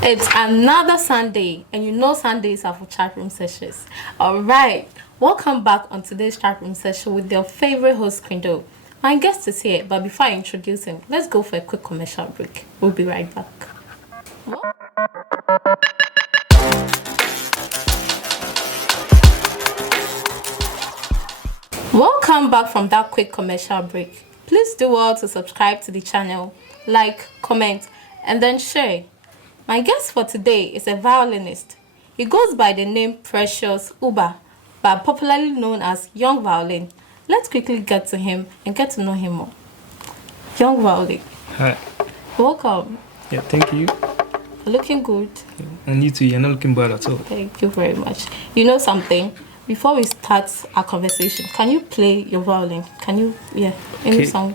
It's another Sunday, and you know Sundays are for chat room sessions. All right, welcome back on today's chat room session with your favorite host, Quindo. My guest is here, but before I introduce him, let's go for a quick commercial break. We'll be right back. Welcome back from that quick commercial break. Please do well to subscribe to the channel, like, comment, and then share. My guest for today is a violinist. He goes by the name Precious Uba, but popularly known as Youngviolin. Let's quickly get to him and get to know him more. Youngviolin. Hi. Welcome. Yeah, thank you. You're looking good. And you too, you're not looking bad at all. Thank you very much. You know something? Before we start our conversation, can you play your violin? Can you, any song?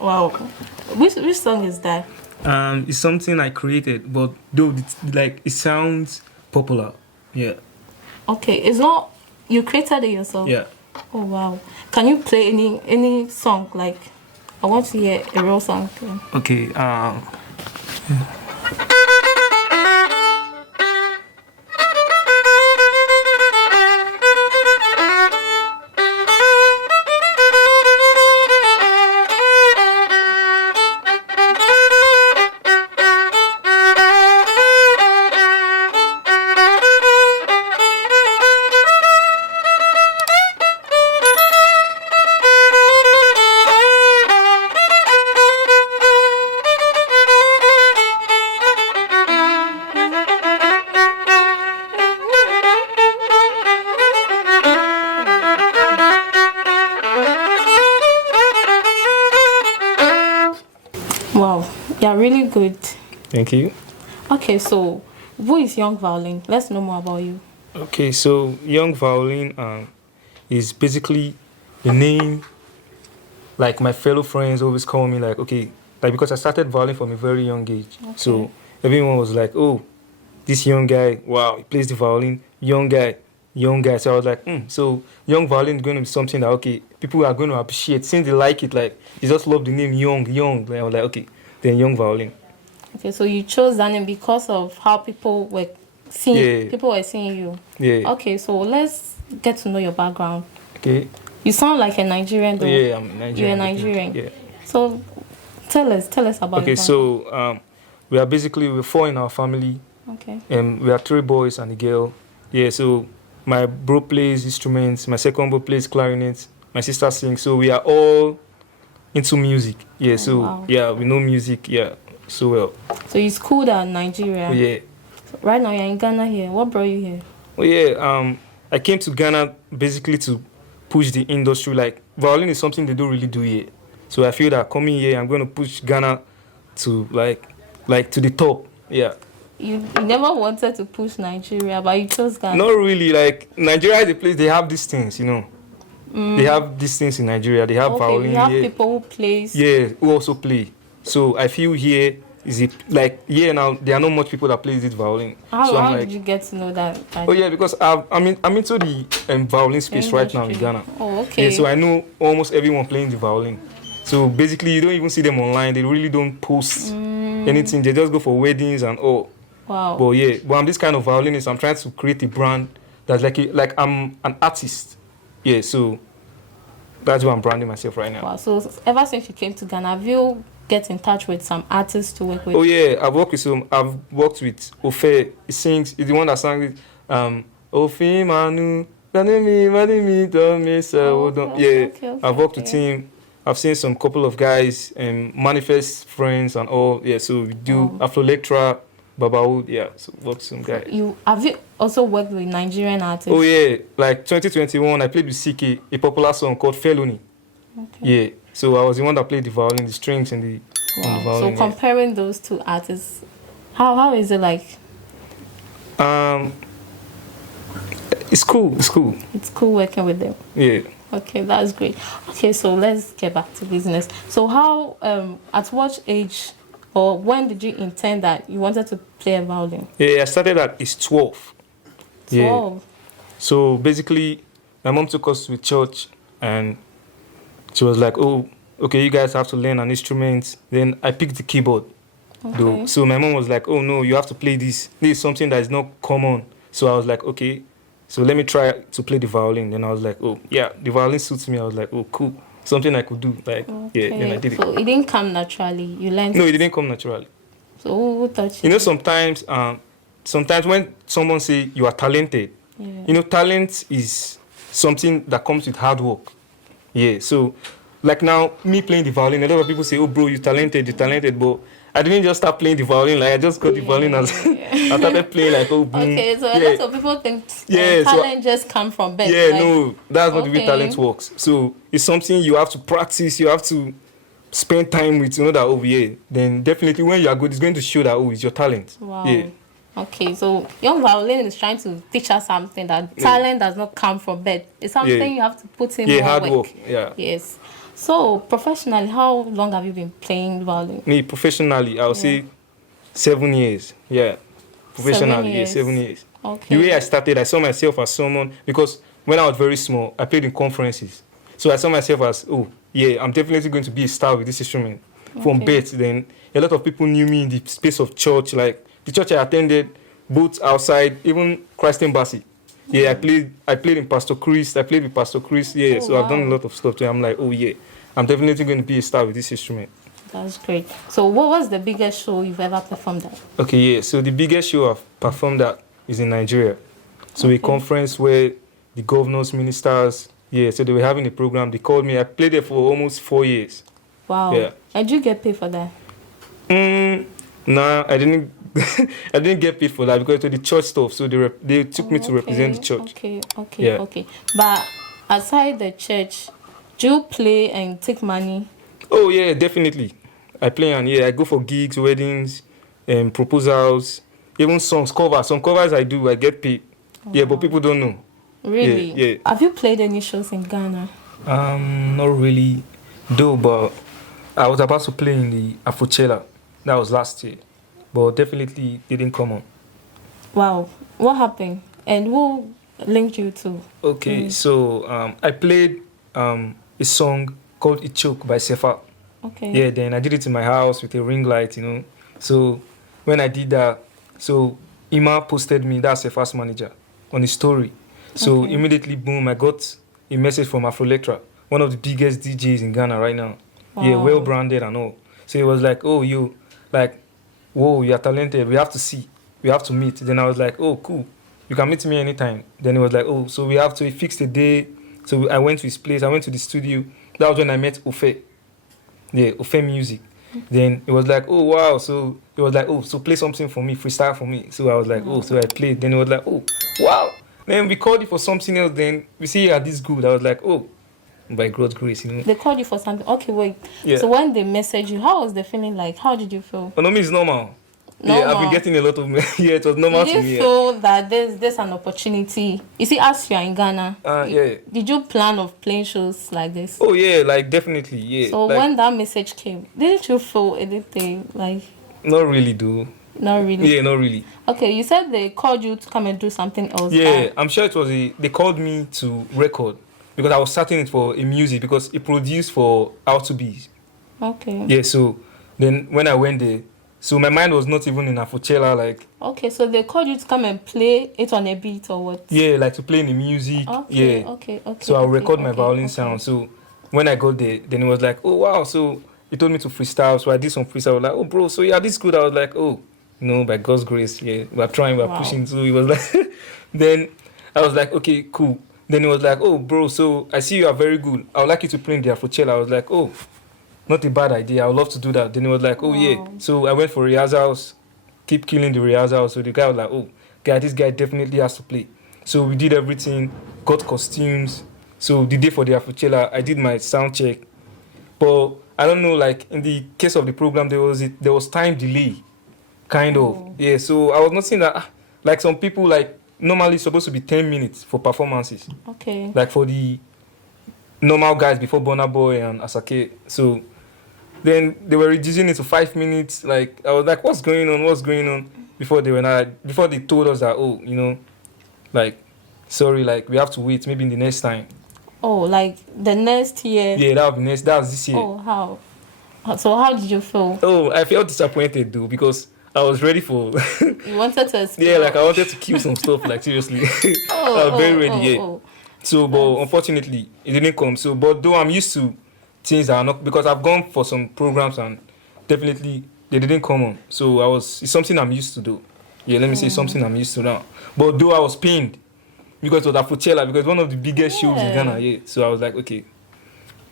Wow. Which song is that? It's something I created, but though it sounds popular. Yeah. Okay, it's not you created it yourself. Yeah. Oh wow. Can you play any song? Like I want to hear a real song. Okay. Wow, you're really good. Thank you. Okay, so who is Youngviolin? Let's know more about you. Okay, so Youngviolin is basically the name. Like my fellow friends always call me because I started violin from a very young age. Okay. So everyone was like, "Oh, this young guy, wow, he plays the violin. Young guy, young guy." So I was like, so young violin is going to be something that people are going to appreciate since they like it. Like they just love the name young. Like, I was like, okay, then young violin. Okay, so you chose that name because of how people were seeing Yeah. people were seeing you. Yeah. Okay, so let's get to know your background. Okay. You sound like a Nigerian though. Yeah, I'm Nigerian. You're a Nigerian. Yeah. So tell us about Okay, your so we're four in our family. Okay. We are three boys and a girl. Yeah, so my bro plays instruments, my second bro plays clarinet, my sister sings. So we are all into music. Yeah, wow. Yeah, we know music, yeah, so well. So you schooled at Nigeria. Yeah. So right now you're in Ghana here. What brought you here? Oh yeah, I came to Ghana basically to push the industry. Like violin is something they don't really do here. So I feel that coming here, I'm going to push Ghana to like to the top. Yeah. You never wanted to push Nigeria, but you chose Ghana. Not really. Like Nigeria is a place they have these things, you know. They have these things in Nigeria. They have violin. You have here. people who plays. Yeah, who also play. So I feel here is it like now there are not much people that play this violin. How did you get to know that? Oh yeah, because I'm into the violin space right now in Ghana. Oh okay. Yeah, so I know almost everyone playing the violin. So basically, you don't even see them online. They really don't post anything. They just go for weddings and all. Wow. But I'm this kind of violinist. I'm trying to create a brand that's like I'm an artist. Yeah, so that's why I'm branding myself right now. Wow. So ever since you came to Ghana, have you get in touch with some artists to work with? Oh yeah, I've worked with Ofe. He sings. He's the one that sang it. Ofe Manu. Okay. I've worked with him. I've seen some couple of guys and Manifest Friends and all. Yeah, so we do Afro Lectra, Babawood. Yeah, so worked with some guys. Have you also worked with Nigerian artists? Oh yeah, like 2021, I played with CK, a popular song called Felony. Okay. Yeah, so I was the one that played the violin, the strings, and the violin. So comparing those two artists, how is it like? It's cool. It's cool. It's cool working with them. Yeah. Okay, that's great. Okay, so let's get back to business. So how, at what age or when did you intend that you wanted to play a violin? Yeah, I started at age 12. Yeah. 12. So basically, my mom took us to a church and she was like, oh, okay, you guys have to learn an instrument. Then I picked the keyboard. Though. Okay. So my mom was like, oh no, you have to play this. This is something that is not common. So I was like, okay, so let me try to play the violin. Then I was like, oh yeah, the violin suits me. I was like, oh cool, something I could do. Like yeah, then I did it. So it didn't come naturally. You learned. No, it didn't come naturally. So who taught You you? know, sometimes when someone say you are talented, Yeah. you know, talent is something that comes with hard work. Yeah. So like now, me playing the violin, a lot of people say, oh bro, you're talented, but I didn't just start playing the violin. Like I just got the violin and I started playing like, oh boom. Okay, so a lot of people think Yeah, so- talent just comes from birth. Yeah, like, no, that's not the way okay. talent works. So it's something you have to practice, you have to spend time with, you know that, oh yeah, then definitely when you are good, it's going to show that, oh, it's your talent. Wow. Yeah. Okay, so Youngviolin is trying to teach us something that talent does not come from birth. It's something Yeah. you have to put in Yeah, more hard work. Yeah. Yes. So professionally, how long have you been playing violin? Me, professionally, I'll say 7 years. Yeah. Professionally, 7 years. 7 years. Okay. The way I started, I saw myself as someone, because when I was very small, I played in conferences. So I saw myself as, oh, yeah, I'm definitely going to be a star with this instrument. From Okay. birth, then a lot of people knew me in the space of church, like the church I attended, both outside, even Christ Embassy. Yeah, I played in Pastor Chris, I played with Pastor Chris, yeah, Oh, so I've done a wow. lot of stuff. So I'm like, oh yeah, I'm definitely going to be a star with this instrument. That's great. So what was the biggest show you've ever performed at? Okay, yeah. So the biggest show I've performed at is in Nigeria. So a conference where the governors, ministers, yeah, so they were having a program. They called me. I played there for almost 4 years. Wow. Yeah. And you get paid for that? Nah, I didn't. I didn't get paid for that because it was the church stuff. So they took me to represent the church. Okay. Yeah. But aside the church, do you play and take money? Oh yeah, definitely. I play and yeah, I go for gigs, weddings, proposals, even songs, covers. Some covers I do, I get paid. Yeah, but people don't know. Really? Yeah. Have you played any shows in Ghana? Not really, though. But I was about to play in the Afrochella. That was last year, but definitely didn't come on. Wow. What happened? And who linked you to? Okay, so I played a song called "Ichoke" by Sefa. Okay. Yeah, then I did it in my house with a ring light, you know. So when I did that, so Ima posted me, that's the first manager, on his story. So Okay. immediately, boom, I got a message from Afrolectra, one of the biggest DJs in Ghana right now. Yeah, Wow. well branded and all. So it was like, oh, you, like, whoa, you're talented. We have to see. We have to meet. Then I was like, oh, cool. You can meet me anytime. Then it was like, oh, so we have to fix the day. So I went to his place. I went to the studio. That was when I met Ofe. Yeah, Ofe Music. Then it was like, oh, wow. So it was like, oh, so play something for me, freestyle for me. So I was like, oh, so I played. Then it was like, oh, wow. Then we called you for something else. Then we see you are this good. I was like, oh, by God's grace, you know. They called you for something. Okay, wait. Yeah. So when they messaged you, how was the feeling like? How did you feel? For me, it's normal. Yeah, I've Normal. been getting a lot of yeah, it was normal Did to you me. feel that there's an opportunity? You see, as you are in Ghana, Yeah. did you plan of playing shows like this? Oh yeah, like definitely, yeah. So like, when that message came, didn't you feel anything like? not really, though. Not really. Yeah, not really. Okay, you said they called you to come and do something else. Yeah, I'm sure it was they called me to record because I was starting it for a music because it produced for How to Be. Okay. Yeah, so then when I went there, so my mind was not even in Afrochella, like Okay, so they called you to come and play it on a beat or what? yeah, like to play in the music. Okay. Yeah. Okay. So I'll okay, record my okay, violin okay. sound. So when I got there, then it was like, oh wow. So he told me to freestyle. So I did some freestyle. I was like, oh bro, so yeah, this good. I was like, oh no, by God's grace, yeah, we're trying, we're Wow. pushing. So it was like, then I was like, okay, cool. Then it was like, oh bro, so I see you are very good. I would like you to play in the Afrochella. I was like, oh, not a bad idea. I would love to do that. Then it was like, oh yeah. Wow. So I went for rehearsals, keep killing the rehearsals. So the guy was like, oh, guy, this guy definitely has to play. So we did everything, got costumes. So the day for the Afrochella, I did my sound check. But I don't know, like in the case of the program, there was time delay, kind Oh. of. Yeah, so I was not saying that, like some people, like normally it's supposed to be 10 minutes for performances. Okay. Like for the normal guys before Burna Boy and Asake. So then they were reducing it to 5 minutes. Like I was like, what's going on? What's going on? Before they told us that, oh, like, sorry, like we have to wait maybe in the next time. Oh, like the next year. Yeah, that was this year. Oh, how? So how did you feel? Oh, I felt disappointed though, because I was ready for You wanted to explore. yeah, like I wanted to kill some stuff, like seriously. I was very ready, yeah. So, but unfortunately, it didn't come. So, but though I'm used to things that are not, because I've gone for some programs and definitely they didn't come on. So it's something I'm used to do. Yeah, let me say something I'm used to now. But though I was pained because it was at Coachella, because one of the biggest shows in Ghana, yeah. So I was like, okay,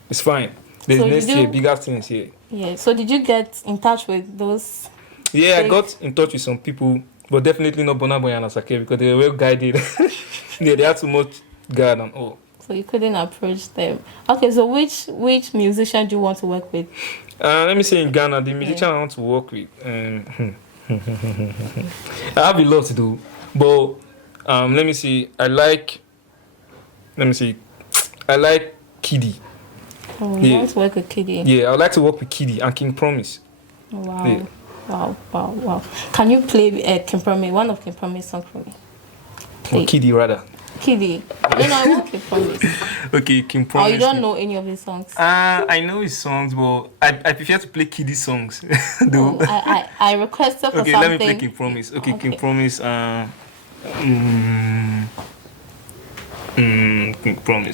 it's fine. There's next year, bigger things here. Yeah. So did you get in touch with those? Yeah, I got in touch with some people, but definitely not Burna Boy and Asake, because they were well guided. Yeah, they had too much guard and all. So you couldn't approach them. Okay, so which musician do you want to work with? Let me say in Ghana, the musician I want to work with. I have a lot to do, but let me see. I like Kiddy. Oh, you want to work with Kiddy? Yeah, I would like to work with Kiddy and King Promise. Oh, wow. Yeah. Wow. Can you play King Promise, one of King Promise songs for me? Or Kiddy rather. Kiddy. No, I want King Promise. Okay, King Promise. Oh, you don't know any of his songs? I know his songs, but I prefer to play Kiddy songs. Though. I requested for okay, something. let me play King Promise. Okay, King Promise.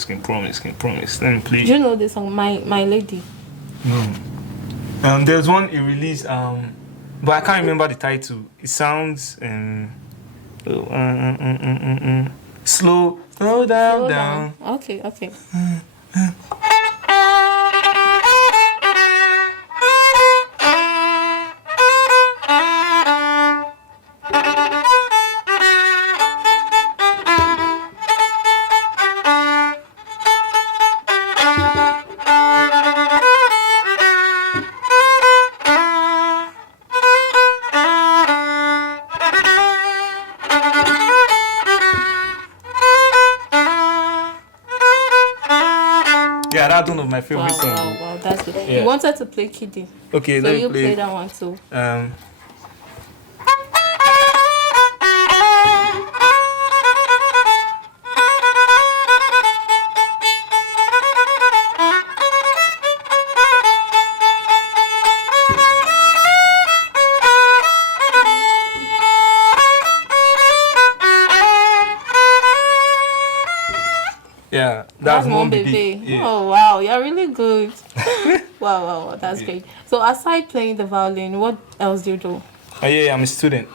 King Promise. Let me play. Do you know this song, My Lady? No. There's one he released, but I can't remember the title. It sounds slow down. Okay. Yeah, that's one of my favorite songs. Wow, that's good. Yeah. You wanted to play Kiddy. Okay, so let me you play that one too. Yeah, that's Mom Baby. Yeah. Oh wow, you're really good. wow, that's great. So aside playing the violin, what else do you do? Yeah, I'm a student.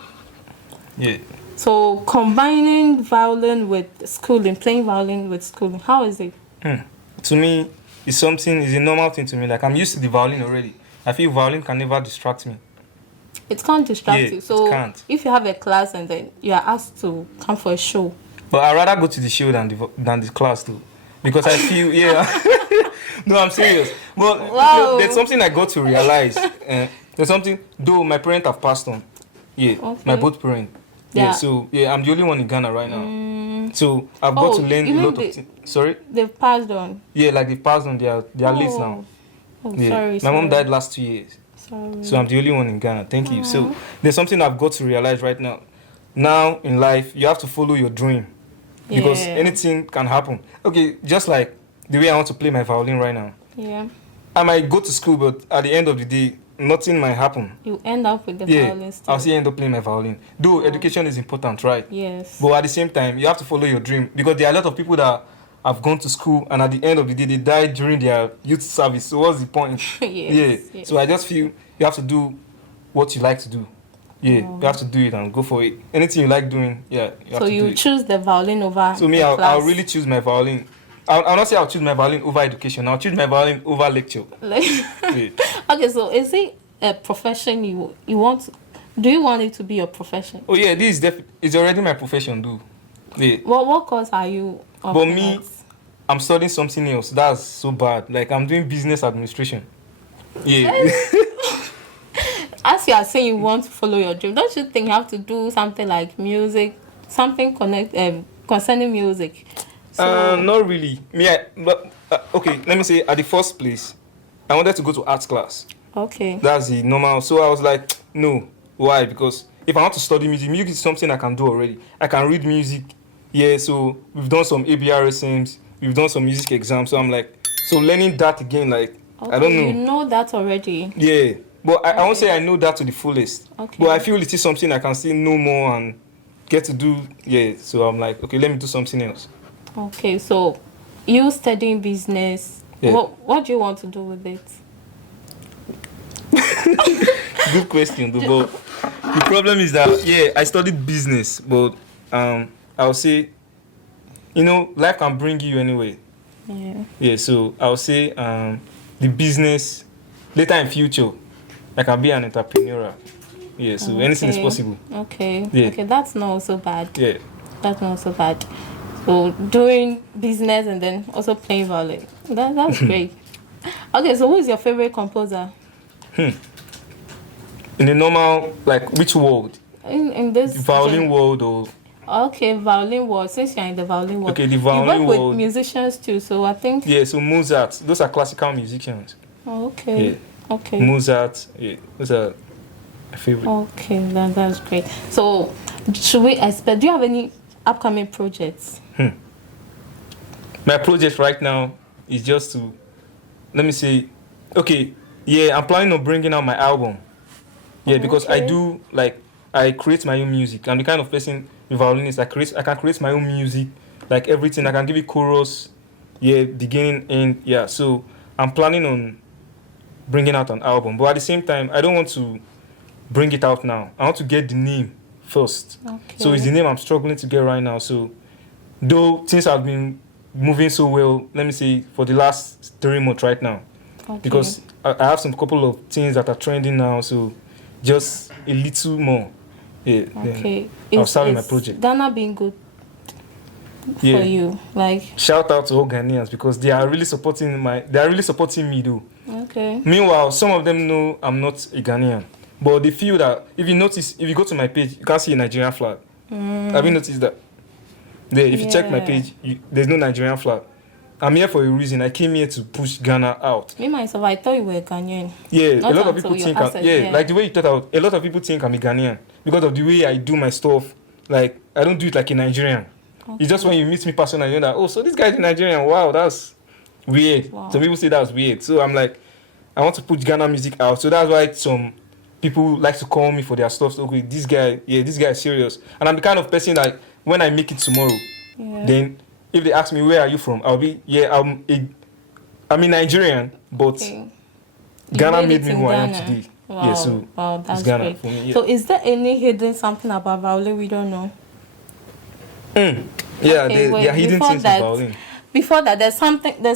Yeah. So combining violin with schooling, playing violin with schooling, how is it? To me, it's a normal thing to me. Like I'm used to the violin already. I feel violin can never distract me. It can't distract you. So it can't. if you have a class and then you are asked to come for a show. But I'd rather go to the show than the class too. Because I feel, no, I'm serious. But wow. There's something I got to realize. There's something, though my parents have passed on. Yeah, okay. My both parents. Yeah, so I'm the only one in Ghana right now. So I've got to learn a lot of things. Sorry? They've passed on. Yeah, like they've passed on. They are late now. Oh, yeah. My mom died last 2 years. Sorry. So I'm the only one in Ghana. Thank you. So there's something I've got to realize right now. Now in life, you have to follow your dream. Because anything can happen. Okay, just like the way I want to play my violin right now. Yeah. I might go to school, but at the end of the day, nothing might happen. You end up with the violin still. I'll still end up playing my violin. Though education is important, right? Yes. But at the same time, you have to follow your dream. Because there are a lot of people that have gone to school and at the end of the day, they died during their youth service. So what's the point? Yes. So I just feel you have to do what you like to do. Yeah, you have to do it and go for it. Anything you like doing, you have to do it. So you choose the violin over So me, I'll really choose my violin. I'll not say I'll choose my violin over education. I'll choose my violin over lecture. Okay, so is it a profession you want? Do you want it to be your profession? Oh yeah, this is it's already my profession, dude. Yeah. What course are you? But me, I'm studying something else. That's so bad. Like I'm doing business administration. Yeah. As you are saying you want to follow your dream, don't you think you have to do something like music something concerning music. Not really. Okay, let me say at the first place, I wanted to go to arts class. Okay. That's the normal. So I was like, no. Why? Because if I want to study music, music is something I can do already. I can read music. Yeah, so we've done some ABRSMs, we've done some music exams. So I'm like, so learning that again, like, Okay, I don't know. You know that already. Yeah, but I won't say I know that to the fullest. Okay. But I feel it is something I can still know more and get to do. Yeah, so I'm like, okay, let me do something else. Okay, so you studying business. Yeah. What do you want to do with it? Good question, though. But the problem is that, yeah, I studied business, but I'll say, life can bring you anyway. Yeah. Yeah, so I'll say the business, later in future, I can be an entrepreneur. Yeah, so anything is possible. Okay. Yeah. Okay, that's not so bad. Yeah. That's not so bad. So doing business and then also playing violin. That's great. Okay, so who is your favorite composer? In the normal, like, which world? In this Violin world or... Okay, violin world. Since you're in the violin world. Okay, the violin you work world. with musicians too, so I think... Yeah, so Mozart. Those are classical musicians. Oh, okay. Yeah. Okay. Mozart. Yeah, those are my favorite. Okay, that's great. So, should we expect... Do you have any upcoming projects? My project right now is just to... Let me see. Okay, yeah, I'm planning on bringing out my album. Yeah, because I do, like, I create my own music. I'm the kind of person, a violinist, I can create my own music, like everything. I can give it chorus, yeah, beginning, end, yeah. So I'm planning on bringing out an album. But at the same time, I don't want to bring it out now. I want to get the name first. Okay. So it's the name I'm struggling to get right now. So though things have been moving so well, let me say, for the last 3 months right now. Okay. Because I have some couple of things that are trending now, so just a little more. Yeah. Okay. I'll start with my project. Ghana being good for you, like. Shout out to all Ghanaians because they are really supporting me though. Okay. Meanwhile, some of them know I'm not a Ghanaian, but they feel that if you go to my page, you can't see a Nigerian flag. Have you noticed that? There, if you check my page, there's no Nigerian flag. I'm here for a reason. I came here to push Ghana out. Me myself, I thought you were Ghanaian. Yeah, Not a lot of people think like the way you thought out. A lot of people think I'm a Ghanaian because of the way I do my stuff. Like I don't do it like a Nigerian. Okay. It's just when you meet me personally, you know that, oh, so this guy's a Nigerian. Wow, that's weird. Wow. Some people say that's weird. So I'm like, I want to put Ghana music out. So that's why some people like to call me for their stuff. So, okay, this guy is serious. And I'm the kind of person that when I make it tomorrow, then if they ask me where are you from, I'll be I'm a Nigerian, but Ghana made me who I am today. Wow. Yeah, so that's it's Ghana great. for me. Yeah. So is there any hidden something about violin we don't know? Yeah, there are hidden things about violin. Before that, there's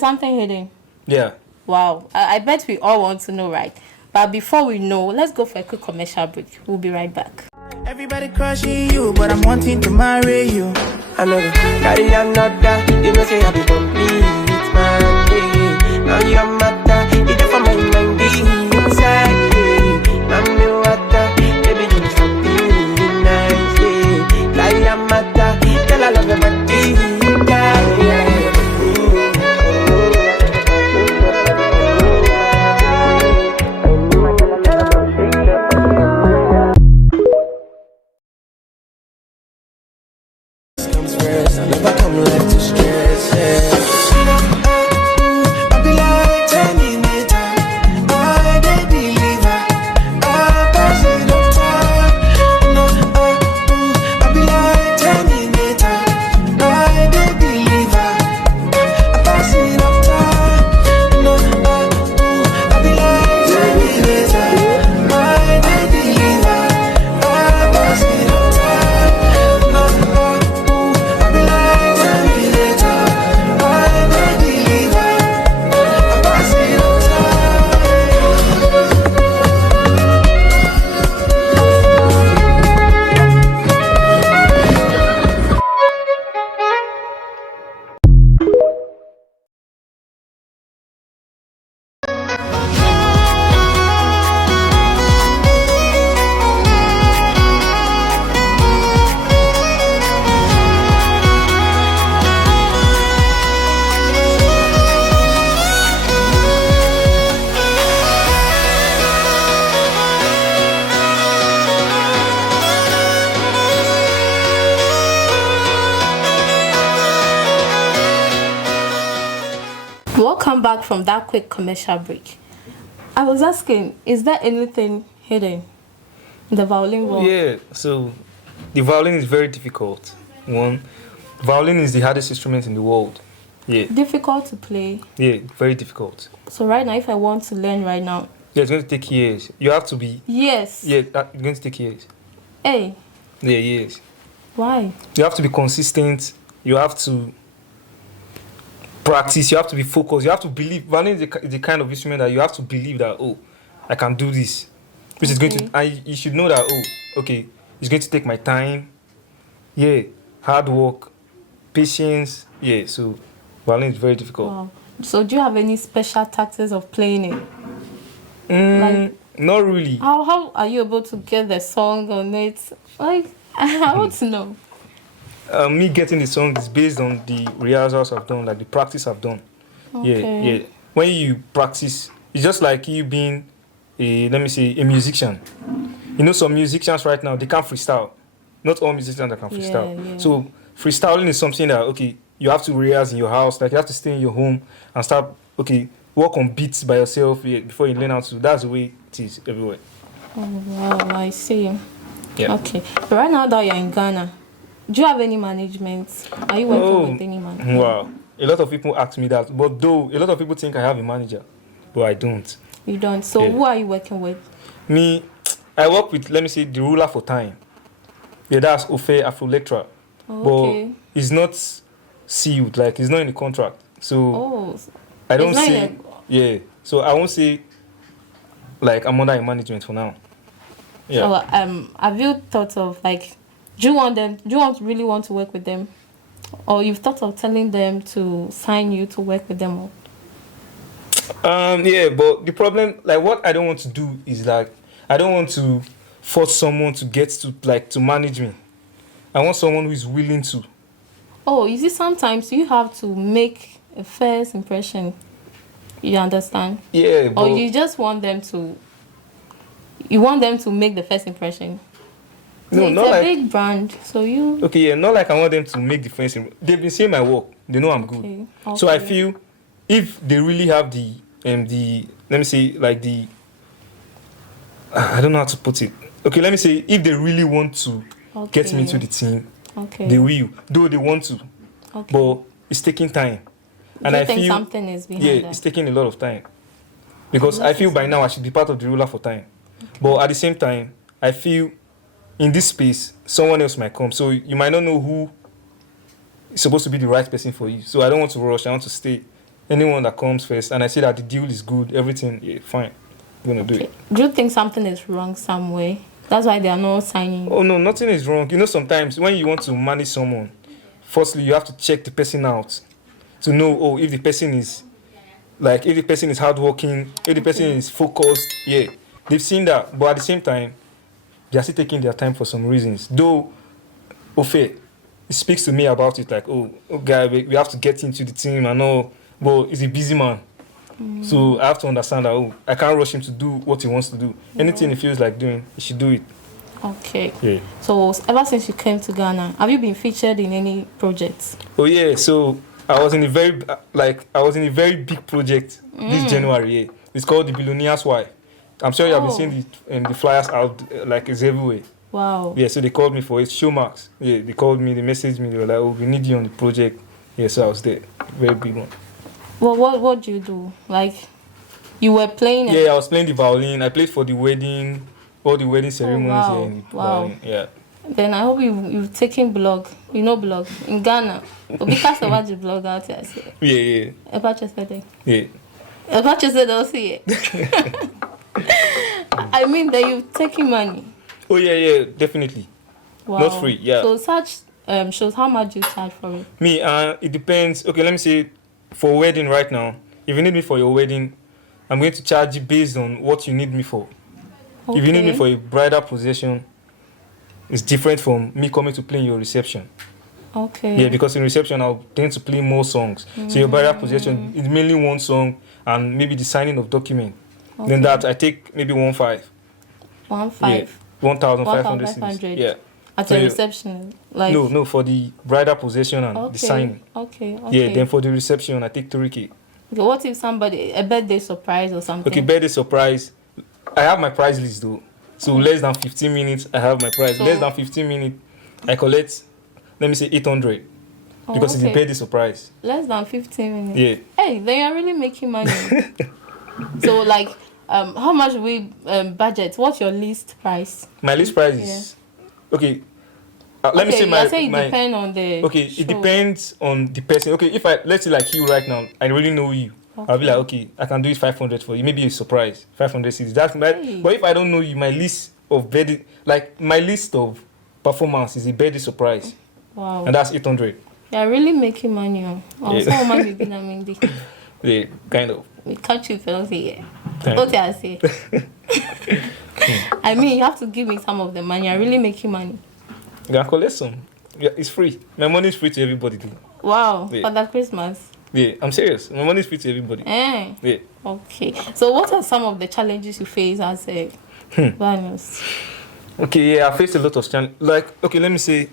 something hidden. Yeah. Wow, I bet we all want to know, right? But before we know, let's go for a quick commercial break. We'll be right back. Everybody crushing you, but I'm wanting to marry you. I know carry another, you know say I be complete, man. Now you're matter, you dey for my mind inside. I'm the water, baby you something nice. Carry a matter, girl I love your body. Welcome back from that quick commercial break. I was asking, is there anything hidden in the violin world? Yeah, so the violin is very difficult. One, violin is the hardest instrument in the world. Yeah, Difficult to play. yeah, very difficult. So right now, if I want to learn right now, Yeah, it's going to take years. You have to be. yes. Yeah, it's going to take years. Hey, Yeah, years. why? You have to be consistent. You have to practice. You have to be focused. You have to believe. Violin is the kind of instrument that you have to believe that, oh, I can do this. Which is going to, and you should know that, oh, okay, it's going to take my time. Yeah, hard work, patience. Yeah, so violin is very difficult. Wow. So do you have any special tactics of playing it? Not really. How are you able to get the song on it? Like, I want to know. Me getting the song is based on the rehearsals I've done, like the practice I've done. Okay. Yeah. When you practice, it's just like you being a musician. You know, some musicians right now, they can't freestyle. Not all musicians that can freestyle. Yeah. So freestyling is something that, okay, you have to rehearse in your house, like you have to stay in your home and start, okay, work on beats by yourself before you learn how to. That's the way it is everywhere. Oh, wow, I see. Yeah. Okay. But right now that you're in Ghana, do you have any management? Are you working with any management? Wow. A lot of people ask me that, but though a lot of people think I have a manager, but I don't. You don't. So who are you working with? Me, I work with, let me say, the ruler for time. Yeah, that's Ofe Afro Lecturer. Okay. But it's not sealed, like it's not in the contract. So I don't it's not say, yeah. So I won't say like I'm under a management for now. Yeah. So have you thought of like, do you really want to work with them, or you've thought of telling them to sign you to work with them? Yeah, but the problem, like what I don't want to do is like I don't want to force someone to get to manage me. I want someone who is willing to. Oh, you see, sometimes you have to make a first impression. You understand? Yeah, but or you just want them to. You want them to make the first impression. No, it's not a like big brand, so you. Okay, yeah, not like I want them to make the first. They've been seeing my work. They know I'm good. Okay. So I feel if they really have the let me say like the I don't know how to put it. Okay, let me say if they really want to get me into the team, they will. Though they want to, but it's taking time. And I feel something is behind that? it's taking a lot of time because I feel by now I should be part of the ruler for time. But at the same time, I feel in this space someone else might come, so you might not know who is supposed to be the right person for you. So I don't want to rush. I want to stay. Anyone that comes first, and I see that the deal is good, everything, yeah, fine. I'm gonna do it. Do you think something is wrong some way? That's why they are not signing. Oh no, nothing is wrong. You know, sometimes when you want to manage someone, firstly you have to check the person out to know if the person is hardworking, if the person is focused. Yeah, they've seen that, but at the same time, they are still taking their time for some reasons. Though, Ofe, he speaks to me about it like, guy, we have to get into the team and all. But he's a busy man. So I have to understand that, I can't rush him to do what he wants to do. Anything he feels like doing, he should do it. Okay. Yeah. So ever since you came to Ghana, have you been featured in any projects? Oh yeah, so I was in a very big project this January. Yeah. It's called The Billionaire's Wife. I'm sure you have been seeing the flyers out, like it's everywhere. Wow. Yeah, so they called me for it. Showmax. Yeah, they called me, they messaged me, they were like, we need you on the project. Yeah, so I was there. Very big one. Well, what do you do? Like, you were playing? Yeah, I was playing the violin. I played for the wedding, all the wedding ceremonies here in the violin. Yeah. Then I hope you've taken blog. You know blog in Ghana. Because of what you blog out here. Yeah. Yeah. I mean that you've taken money. Oh yeah, definitely. Wow. Not free, yeah. So such shows, how much do you charge for it? Me, it depends. Okay, let me say, for wedding right now, if you need me for your wedding, I'm going to charge you based on what you need me for. Okay. If you need me for a bridal possession, it's different from me coming to play in your reception. Okay. Yeah, because in reception, I'll tend to play more songs. So your bridal possession is mainly one song and maybe the signing of document. Okay. Then that, I take maybe 1.5. 1.5? Yeah, 1,500. Yeah. At the reception? Like No, for the bridal possession and the signing. Okay. Yeah, then for the reception, I take 3K. Okay, what if a birthday surprise or something? Okay, birthday surprise. I have my price list though. So less than 15 minutes, I have my price. So- Less than 15 minutes, I collect, let me say 800. Oh, Because it's a okay. birthday surprise. Less than 15 minutes. Yeah. Hey, they are really making money. So, like, how much we budget? What's your least price? My list price is, okay, let me say I say it my depends on the okay, show. it depends on the person. Okay, if let's say like you right now, I really know you. I'll be like, okay, I can do it 500 for you. Maybe a surprise, 500 cedis. That's my. Hey. But if I don't know you, my list of birthday, like my list of performance is a birthday surprise, Wow. and that's 800. You're really making money. Oh, Yeah. so much you been amazing. Yeah, kind of. We catch you filthy, yeah. Kind What of. I say? I mean, you have to give me some of the money. You're really making money. You can collect some. Yeah, it's free. My money is free to everybody. Too. Wow, Yeah. for the Christmas. Yeah, I'm serious. My money is free to everybody. Eh. Yeah. Okay. So, what are some of the challenges you face as a violinist? Okay, yeah, I faced a lot of challenges. Like, okay, let me say,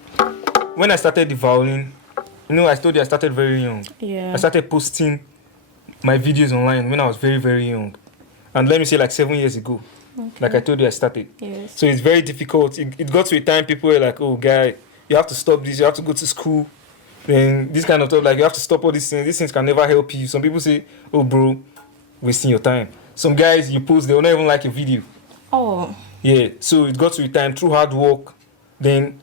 when I started the violin, you know, I told you I started very young. Yeah. I started posting my videos online when I was very, very young. And let me say, like 7 years ago, like I told you, I started. Yes. So it's very difficult. It got to a time people were like, oh, guy, you have to stop this, you have to go to school. Then this kind of stuff, like you have to stop all these things. These things can never help you. Some people say, oh, bro, wasting your time. Some guys, you post, they will not even like a video. Oh. Yeah, so it got to a time through hard work. Then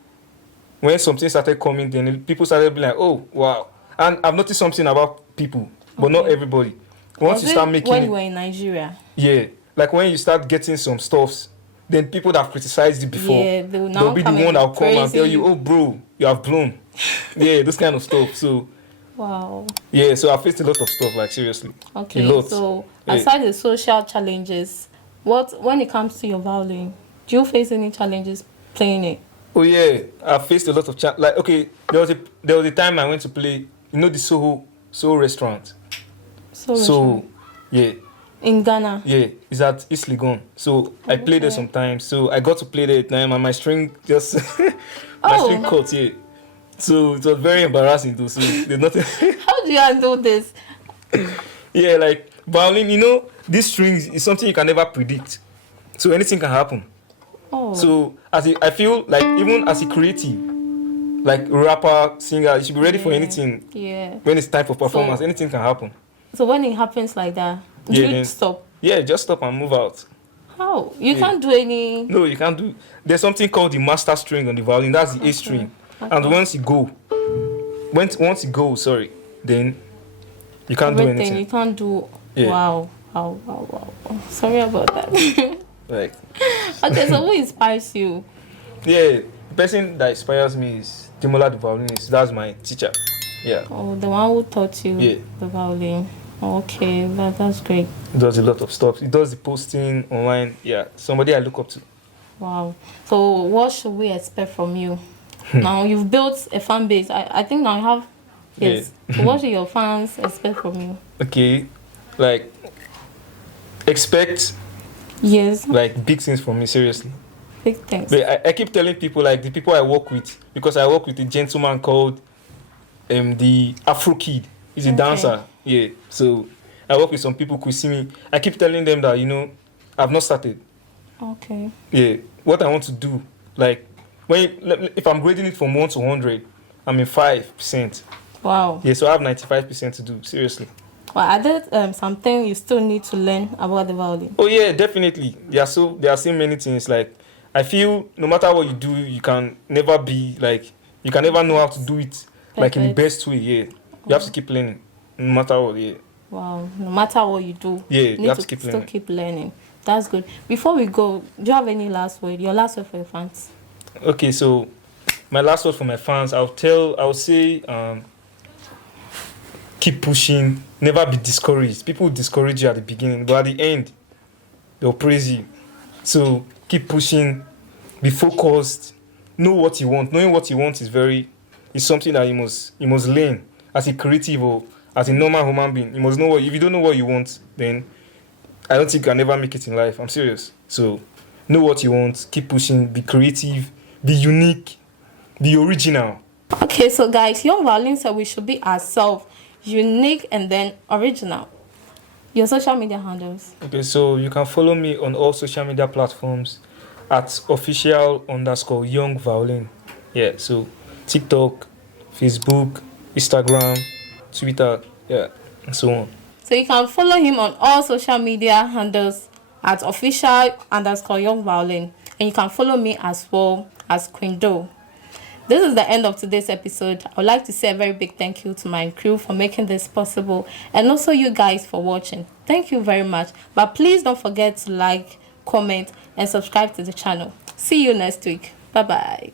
when something started coming, then people started being like, oh, wow. And I've noticed something about people, but not Okay. everybody. Once Was you it start making when it, you were in Nigeria? yeah, like when you start getting some stuffs, then people that have criticized it before, Yeah, they will now they'll be the come one and that'll come and praise tell you, you. oh, bro, you have blown. Yeah, this kind of stuff. So, Wow. yeah, so I faced a lot of stuff, like seriously. Okay. A lot. So, Yeah. aside the social challenges, when it comes to your violin, do you face any challenges playing it? Oh yeah, I faced a lot of like okay, there was a time I went to play, you know, the Soho restaurant. So restaurant. yeah, In Ghana. yeah, it's at East Legon. So I played there Okay. sometimes. So I got to play there at time and my string just my Oh. string cut, yeah. So it was very embarrassing too. So there's nothing. How do you handle this? Yeah, like violin, you know, these strings is something you can never predict. So anything can happen. Oh. So I feel like even as a creative, like rapper, singer, you should be ready for Yeah. anything. Yeah. When it's time for performance, So- anything can happen. So when it happens like that, do Yeah, you then- stop? Yeah, just stop and move out. How? You Yeah. can't do any. No, you can't do. There's something called the master string on the violin. That's the A string. And once you go, sorry, then you can't do Everything anything. you can't do. Yeah. Wow. Wow. Sorry about that. Like, Okay, so who inspires you? yeah, the person that inspires me is Timola the violinist. That's my teacher. Yeah, Oh, the one who taught you Yeah. the violin. Okay, that's great. he does a lot of stuff. He does the posting online. Yeah, somebody I look up to. Wow. So what should we expect from you? Now you've built a fan base. I think now you have. Yes. So what should your fans expect from you? Okay, like expect Yes. like big things from me. Seriously. Big things. But I keep telling people, like the people I work with, because I work with a gentleman called the Afro Kid. He's a Okay. dancer. Yeah. So I work with some people who see me. I keep telling them that, you know, I've not started. Okay. Yeah. What I want to do, like if I'm grading it from 1 to 100, I'm in 5%. Wow. Yeah. So I have 95% to do. Seriously. Well, are there something you still need to learn about the violin? Oh yeah, definitely. There are so many things. Like I feel no matter what you do, you can never be like you can never know how to do it like in the Perfect. best way. Yeah, you have to keep learning no matter what. Yeah, Wow. No matter what you do, Yeah, you you need have to to keep still learning. keep learning. That's good. Before we go, do you have any last word? Your last word for your fans? Okay, so my last word for my fans, I'll say keep pushing, never be discouraged. People discourage you at the beginning, but at the end, they'll praise you. So keep pushing, be focused, know what you want. Knowing what you want is something that you must learn as a creative or as a normal human being. You must know if you don't know what you want, then I don't think you can ever make it in life. I'm serious. So know what you want, keep pushing, be creative, be unique, be original. Okay, so guys, Young Violin said we should be ourselves, unique and then original. Your social media handles. Okay, so you can follow me on all social media platforms at official_Youngviolin. Yeah, so TikTok, Facebook, Instagram, Twitter, yeah, and so on. So you can follow him on all social media handles at official_Youngviolin. And you can follow me as well as Queen Do. This is the end of today's episode. I would like to say a very big thank you to my crew for making this possible, and also you guys for watching. Thank you very much. But please don't forget to like, comment, and subscribe to the channel. See you next week. Bye bye.